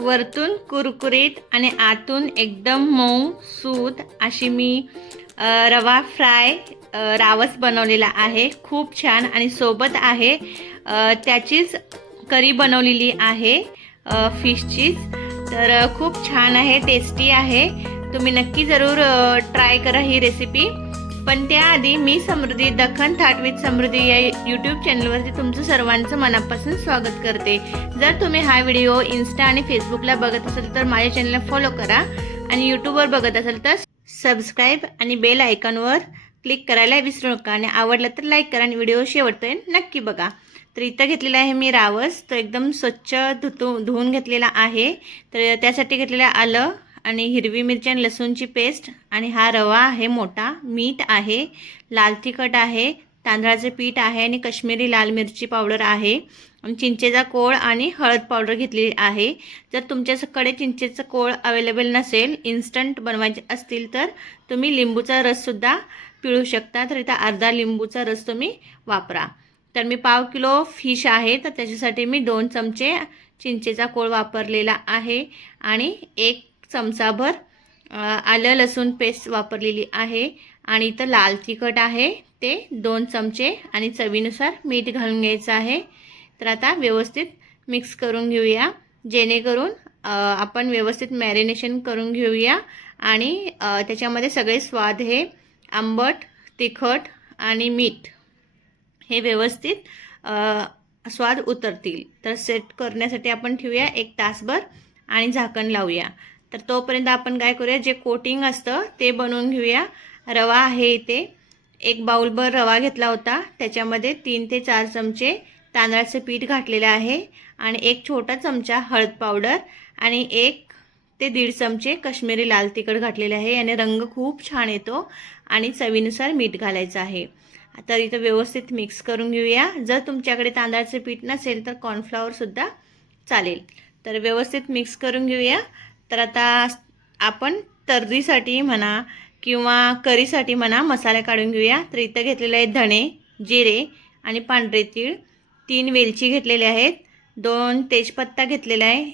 वरतून कुरकुरीत आणि आतून एकदम मऊ सूत अशी मी रवा फ्राय रावस बनवलेला आहे। खूप छान आणि सोबत आहे त्याचीच करी बनवलेली आहे फिशचीच। तर खूप छान आहे, टेस्टी आहे। तुम्ही नक्की जरूर ट्राय करा ही रेसिपी। पण त्याआधी मी समृद्धी दखन थाट विथ समृद्धी या यूट्यूब चॅनलवरती तुमचं सर्वांचं मनापासून स्वागत करते। जर तुम्ही हा व्हिडिओ इन्स्टा आणि फेसबुकला बघत असाल तर माझ्या चॅनलला फॉलो करा आणि यूट्यूबवर बघत असाल तर सबस्क्राईब आणि बेल आयकॉनवर क्लिक करायला विसरू नका आणि आवडलं तर लाईक करा आणि व्हिडिओ शेवटपर्यंत नक्की बघा। तर इथं घेतलेला आहे मी रावस, तो एकदम स्वच्छ धुवून घेतलेला आहे। तर त्यासाठी घेतलेला आलं आणि हिरवी मिरची आणि लसूणची पेस्ट आणि हा रवा आहे मोठा, मीठ आहे, लाल तिखट आहे, तांदळाचे पीठ आहे आणि काश्मीरी लाल मिरची पावडर आहे आणि चिंचेचा कोळ आणि हळद पावडर घेतलेली आहे। जर तुमच्याकडे चिंचेचा कोळ अवेलेबल नसेल, इन्स्टंट बनवायचे असतील तर तुम्ही लिंबूचा रससुद्धा पिळू शकता। तर इथं अर्धा लिंबूचा रस तुम्ही वापरा। तर मी पाव किलो फिश आहे तर त्याच्यासाठी मी 2 चमचे चिंचेचा कोळ वापरलेला आहे आणि 1 चमचाभर आलं लसूण पेस्ट वापरलेली आहे आणि इथं लाल तिखट आहे ते 2 चमचे आणि चवीनुसार मीठ घालून घ्यायचं आहे। तर आता व्यवस्थित मिक्स करून घेऊया, जेणेकरून आपण व्यवस्थित मॅरिनेशन करून घेऊया आणि त्याच्यामध्ये सगळे स्वाद हे आंबट, तिखट आणि मीठ हे व्यवस्थित स्वाद उतरतील। तर सेट करण्यासाठी आपण ठेवूया 1 तासभर आणि झाकण लावूया। तर तोपर्यंत आपण काय करूया, जे कोटिंग असतं ते बनवून घेऊया। रवा आहे इथे 1 बाउलभर रवा घेतला होता, त्याच्यामध्ये 3 ते 4 चमचे तांदळाचे पीठ घातलेले आहे आणि 1 छोटा चमचा हळद पावडर आणि 1 ते 1.5 चमचे काश्मीरी लाल तिखट घातलेले आहे आणि रंग खूप छान येतो आणि चवीनुसार मीठ घालायचं आहे। तर इथं व्यवस्थित मिक्स करून घेऊया। जर तुमच्याकडे तांदळाचे पीठ नसेल तर कॉर्नफ्लॉवरसुद्धा चालेल। तर व्यवस्थित मिक्स करून घेऊया। तर आता आपण तर्रीसाठी म्हणा किंवा करीसाठी म्हणा मसाले काढून घेऊया। तर इथं घेतलेले आहेत धणे, जिरे आणि पांढरे तीळ, 3 वेलची घेतलेले आहेत, 2 तेजपत्ता घेतलेला आहे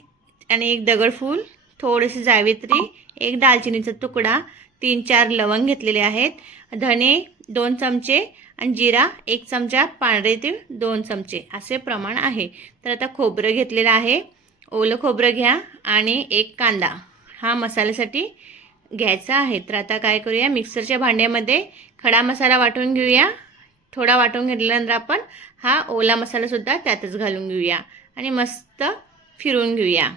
आणि 1 दगडफूल, थोडेसे जावित्री, 1 दालचिनीचा तुकडा, 3-4 लवंग घेतलेले आहेत, धणे 2 चमचे आणि जिरा 1 चमचा, पांढरे तीळ 2 चमचे असे प्रमाण आहे। तर आता खोबरं घेतलेलं आहे, ओलं खोबरं घ्या आणि 1 कांदा हा मसाल्यासाठी घ्यायचा आहे। तर आता काय करूया, मिक्सरच्या भांड्यामध्ये खडा मसाला वाटून घेऊया। थोडा वाटून घेतल्यानंतर आपण हा ओला मसालासुद्धा त्यातच घालून घेऊया आणि मस्त फिरवून घेऊया।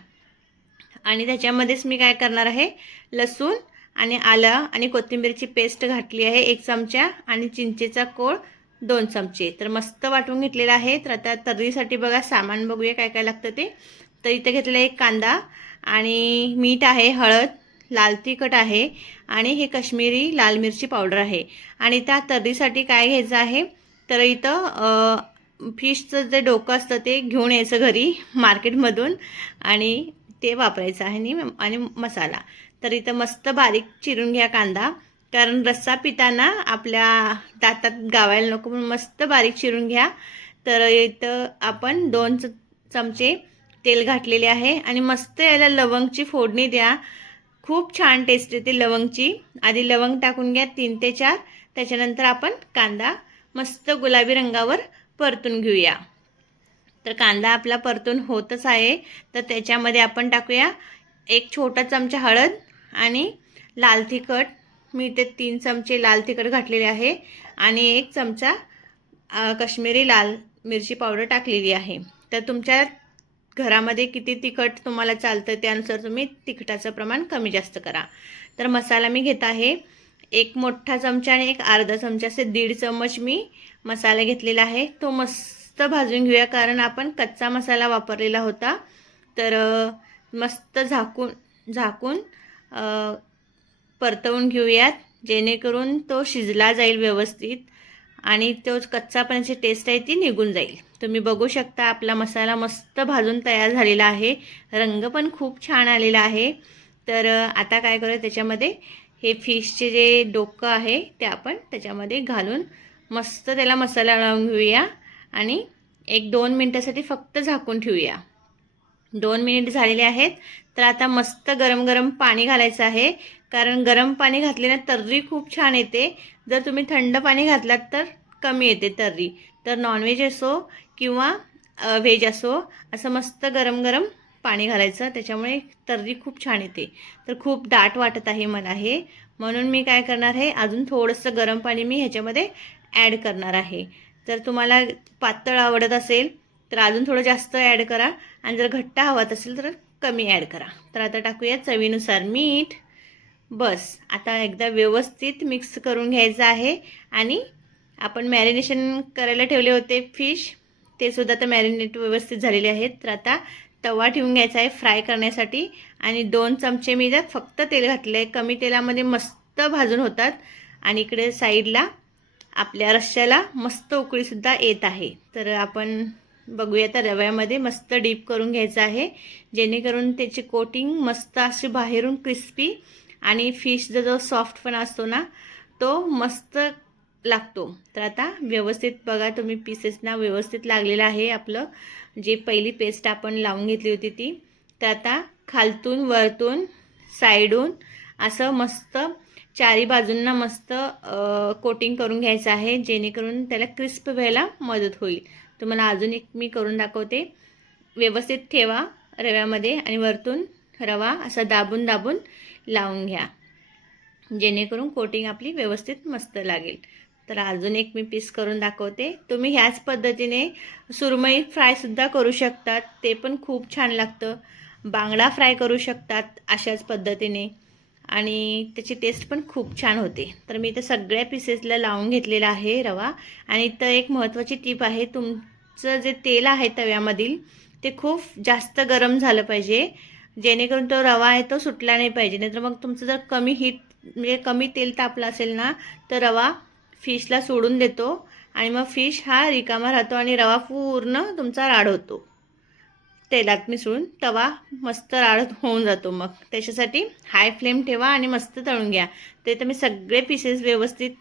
आणि त्याच्यामध्येच मी काय करणार आहे, लसूण आणि आलं आणि कोथिंबीरची पेस्ट घातली आहे 1 चमचा आणि चिंचेचा कोळ 2 चमचे। तर मस्त वाटून घेतलेला आहे। तर आता तर्रीसाठी बघा सामान बघूया काय काय लागतं ते। तर इथे घेतलेला 1 कांदा आणि मीठ आहे, हळद, लाल तिखट आहे आणि हे काश्मीरी लाल मिरची पावडर आहे। आणि त्या तर्रीसाठी काय घ्यायचं आहे, तर इथं फिशचं जे डोकं असतं ते घेऊन यायचं घरी मार्केटमधून आणि ते वापरायचं आहे आणि मसाला। तर इथं मस्त बारीक चिरून घ्या कांदा, कारण रस्सा पिताना आपल्या दातात गावायला नको म्हणून मस्त बारीक चिरून घ्या। तर इथं आपण 2 चमचे तेल घातलेले आहे आणि मस्त याला लवंगची फोडणी द्या, खूप छान टेस्ट येते लवंगची। आधी लवंग टाकून घ्या 3 ते 4, त्याच्यानंतर आपण कांदा मस्त गुलाबी रंगावर परतून घेऊया। तर कांदा आपला परतून होतच आहे, तर त्याच्यामध्ये आपण टाकूया 1 छोटा चमचा हळद आणि लाल तिखट, मी ते 3 चमचे लाल तिखट घातलेले आहे आणि 1 चमचा काश्मीरी लाल मिरची पावडर टाकलेली आहे। तर तुमच्या घरामध्ये किती तिखट तुम्हाला चालतं त्यानुसार तुम्ही तिखटाचं प्रमाण कमी जास्त करा। तर मसाला मी घेत आहे 1 मोठा चमचा आणि 1 अर्धा चमचा असे 1.5 चमच मी मसाला घेतलेला आहे। तो मस्त भाजून घेऊया, कारण आपण कच्चा मसाला वापरलेला होता। तर मस्त झाकून परतवून घेऊयात, जेणेकरून तो शिजला जाईल व्यवस्थित आणि तो कच्चापणाची टेस्ट आहे ती निघून जाईल। तुम्ही बघू शकता आपला मसाला मस्त भाजून तयार झालेला आहे, रंग पण खूप छान आलेला आहे। तर आता काय करूया, त्याच्यामध्ये हे फिशचे जे डोकं आहे ते आपण त्याच्यामध्ये घालून मस्त त्याला मसाला लावून घेऊया आणि 1-2 मिनिटासाठी फक्त झाकून ठेवूया। 2 मिनिट झालेले आहेत. तर आता मस्त गरम गरम पाणी घालायचं आहे, कारण गरम पाणी घातले ना तर्री खूप छान येते. जर तुम्ही थंड पाणी घातलात तर कमी येते तर्री. तर नॉनव्हेज असो किंवा व्हेज असो, असं मस्त गरम गरम पाणी घालायचं, त्याच्यामुळे तर्री खूप छान येते. तर खूप दाट वाटत आहे मला हे, म्हणून मी काय करणार आहे, अजून थोडंसं गरम पाणी मी ह्याच्यामध्ये ॲड करणार आहे. जर तुम्हाला पातळ आवडत असेल तर अजून थोडं जास्त ॲड करा, आणि जर घट्ट हवत असेल तर कमी ॲड करा. तर आता टाकूया चवीनुसार मीठ. बस आता एकदा व्यवस्थित मिक्स करून घ्यायचं आहे. आणि आपण मॅरिनेशन करायला ठेवले होते फिश, ते सुद्धा आता मॅरिनेट व्यवस्थित झालेले आहेत. तर आता तवा ठेवून घ्यायचा आहे फ्राय करण्यासाठी, आणि 2 चमचे मी त्यात फक्त तेल घातलं आहे. कमी तेलामध्ये मस्त भाजून होतात. आणि इकडे साईडला आपल्या रश्श्याला मस्त उकळीसुद्धा येत आहे. तर आपण बघूया, तर रव्यामध्ये मस्त डीप करून घ्यायचं आहे, जेणेकरून त्याची कोटिंग मस्त अशी बाहेरून क्रिस्पी, आणि फिशचा जो सॉफ्टपणा असतो ना तो मस्त लागतो. तर आता व्यवस्थित बघा तुम्ही, पीसेसना व्यवस्थित लागलेलं आहे आपलं जे पहिली पेस्ट आपण लावून घेतली होती ती. तर आता खालतून वरतून साईडून असं मस्त चारी बाजूंना मस्त कोटिंग करून घ्यायचं आहे, जेणेकरून त्याला क्रिस्प व्हायला मदत होईल. तुम्हाला अजून एक मी करून दाखवते. व्यवस्थित ठेवा रव्यामध्ये, आणि वरतून रवा असा दाबून दाबून लावून घ्या, जेणेकरून कोटिंग आपली व्यवस्थित मस्त लागेल. तर अजून एक मी पीस करून दाखवते. तुम्ही ह्याच पद्धतीने सुरमई फ्रायसुद्धा करू शकतात, ते पण खूप छान लागतं. बांगडा फ्राय करू शकतात अशाच पद्धतीने, आणि त्याची टेस्ट पण खूप छान होते. तर मी इथं सगळ्या पीसेसला लावून घेतलेला आहे रवा. आणि इथं एक महत्त्वाची टिप आहे, तुमचं जे तेल आहे तव्यामधील ते खूप जास्त गरम झालं पाहिजे, जेणेकरून तो रवा आहे तो सुटला नाही पाहिजे. नाहीतर मग तुमचं जर कमी हीट म्हणजे कमी तेल तापलं असेल ना, तर रवा फिशला सोडून देतो, आणि मग फिश हा रिकामा राहतो, आणि रवा पूर्ण तुमचा राड होतो. तेलात मिसळून तवा मस्त राड होऊन जातो. मग त्याच्यासाठी हाय फ्लेम ठेवा आणि मस्त तळून घ्या. ते तर मी सगळे पीसेस व्यवस्थित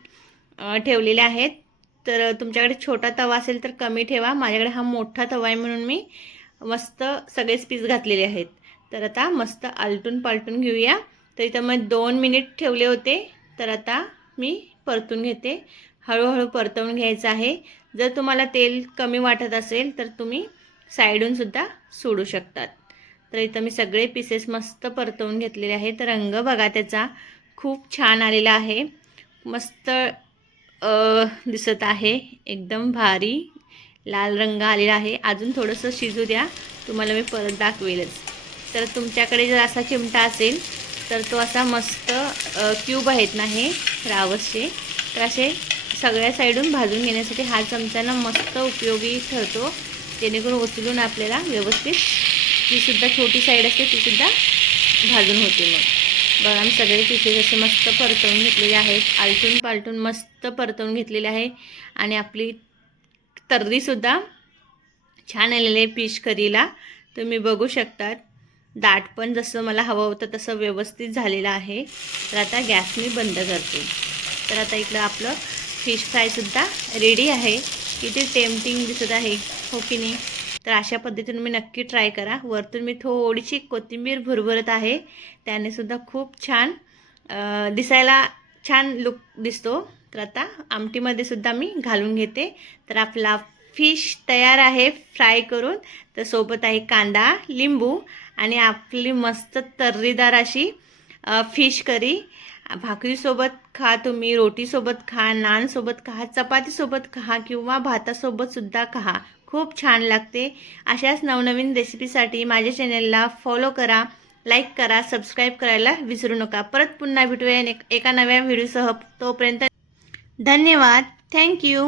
ठेवलेले आहेत. तर तुमच्याकडे छोटा तवा असेल तर कमी ठेवा. माझ्याकडे हा मोठा तवा आहे म्हणून मी मस्त सगळेच पीस घातलेले आहेत. तर आता मस्त आलटून पालटून घेऊया. तर इथं मग 2 मिनिट ठेवले होते. तर आता मी परतून घेते. हळूहळू परतवून घ्यायचं आहे. जर तुम्हाला तेल कमी वाटत असेल तर तुम्ही साईडूनसुद्धा सोडू शकतात. तर इथं मी सगळे पीसेस मस्त परतवून घेतलेले आहेत. तर रंग बघा त्याचा खूप छान आलेला आहे. मस्त दिसत आहे. एकदम भारी लाल रंग आलेला आहे. अजून थोडंसं शिजू द्या, तुम्हाला मी परत दाखवेलच. तर तुमच्याकडे जर असा चिमटा असेल तर तो असा मस्त क्यूब आहेत ना हे रावसचे, तर असे सगळ्या साईडून भाजून घेण्यासाठी हा चमचा मस्त उपयोगी ठरतो, जेणेकरून उचलून आपल्याला व्यवस्थित तीसुद्धा छोटी साईड असते तीसुद्धा भाजून होते. मग बघा मी सगळे पीसेस असे मस्त परतवून घेतलेले आहेत, आलटून पालटून मस्त परतवून घेतलेले आहे. आणि आपली तर्रीसुद्धा छान आलेली आहे फिश करीला, तुम्ही बघू शकतात. दाट पण जसं मला हवं होतं तसं व्यवस्थित झालेलं आहे. तर आता गॅस मी बंद करते. तर आता इकडं आपलं फिश फ्रायसुद्धा रेडी आहे. किती टेम्पटिंग दिसत आहे, हो की नाही? तर अशा पद्धतीने मी नक्की ट्राय करा. वरतून मी थोडीशी कोथिंबीर भुरभरत आहे, त्यानेसुद्धा खूप छान दिसायला छान लुक दिसतो. तर आता आमटीमध्ये सुद्धा मी घालून घेते. तर आपला फिश तयार आहे फ्राय करून. तर सोबत आहे कांदा, लिंबू, आणि आपली मस्त तर्रीदार अशी फिश करी. भाकरीसोबत खा तुम्ही, रोटीसोबत खा, नानसोबत खा, चपातीसोबत खा, किंवा भातासोबतसुद्धा खा, खूप छान लागते. अशाच नवनवीन रेसिपीसाठी माझ्या चॅनलला फॉलो करा, लाईक करा, सबस्क्राईब करायला विसरू नका. परत पुन्हा भेटूया एका नव्या व्हिडिओसह. तोपर्यंत धन्यवाद. थँक्यू.